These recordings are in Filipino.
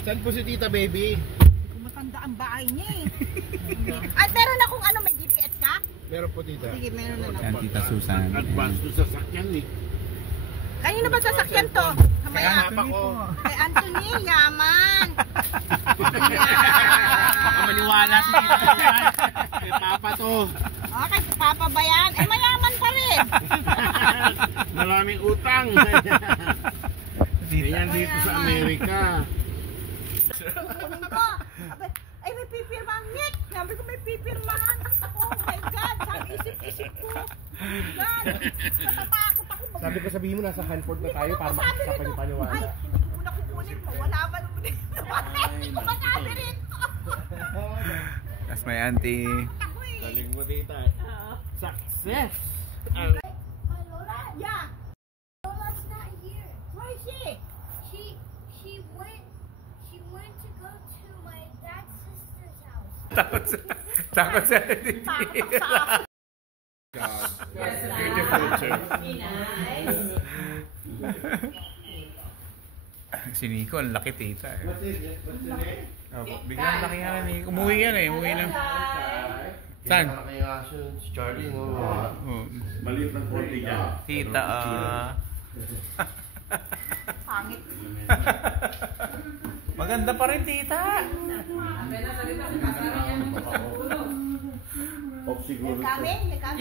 Saan po si Tita Baby? Matanda ang bahay niya eh. Ay, meron akong ano, may GPS ka? Meron po, Tita. Sige, meron na lang. Yan, Tita Susan. Advance to sa sakyan eh. Kanino ba sasakyan to? Kaya Kamaya. hanap ako. Kay Anthony, yaman. Baka maniwala si Tita Susan. Kay Papa to. Okay, si Papa ba yan? Eh, mayaman pa rin. Maraming utang. Ganyan dito sa Amerika. Kunin ko. Ay, may pipirmahan, Nick. Sabi ko may pipirmahan. Oh my God, sabi isip-isip ko. God, natatakot ako. Sabi ko sabihin mo nasa Hanford na tayo para makapaniwala. Ay, hindi ko muna kukunin mo. Wala ba naman din. Hindi ko masabi rin. That's my auntie. Galing mo tita. Success! Yeah. Lola's not here. Where is she? She went to go to my dad's sister's house. Takot sa Beautiful too. Si Nico, ang laki tita. Biglang laki nga ni Nico. Umuwi yan eh. Umuwi lang. Saan? Si Charlie, no? Oh. Maliit ng konti niya. Tita, Pangit. maganda pa rin tita. Pop siguro. Kami? Ah,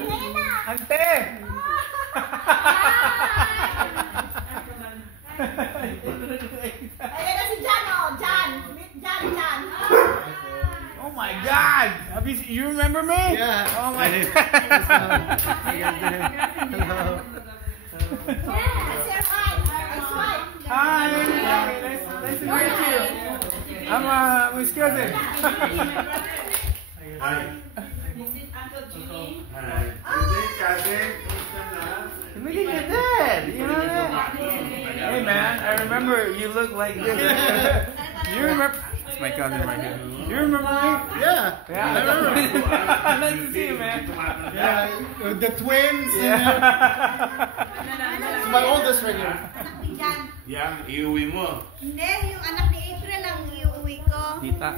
Nena! Ante! Ayan na si Jan, oh. Jan. Meet Jan. Oh my God! You remember me? Yeah. Oh my God! That's your wife. Nice wife. Hi! Nice to meet you. I'm Miss Cousin. Hi. Look at your dad. You know that? Hey man, I remember you look like this. You remember? That's my cousin right here. You remember me? Yeah. Yeah, I remember. Nice to see you, man. Yeah. The twins. Yeah. My oldest right here. Anak ni Jan. Yan, iuwi mo. Hindi, yung anak ni April ang iuwi ko. Tita.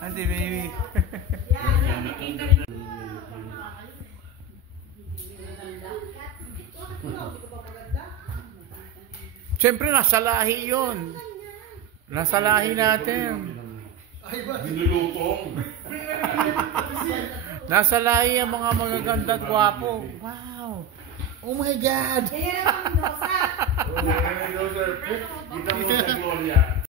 Auntie baby. Siyempre nasa lahi yun. Nasa lahi natin. Binulutong. Nasa lahi ang mga magaganda at gwapo. Wow. Oh my God. Yan ang Mendoza. Kita mo sa Gloria.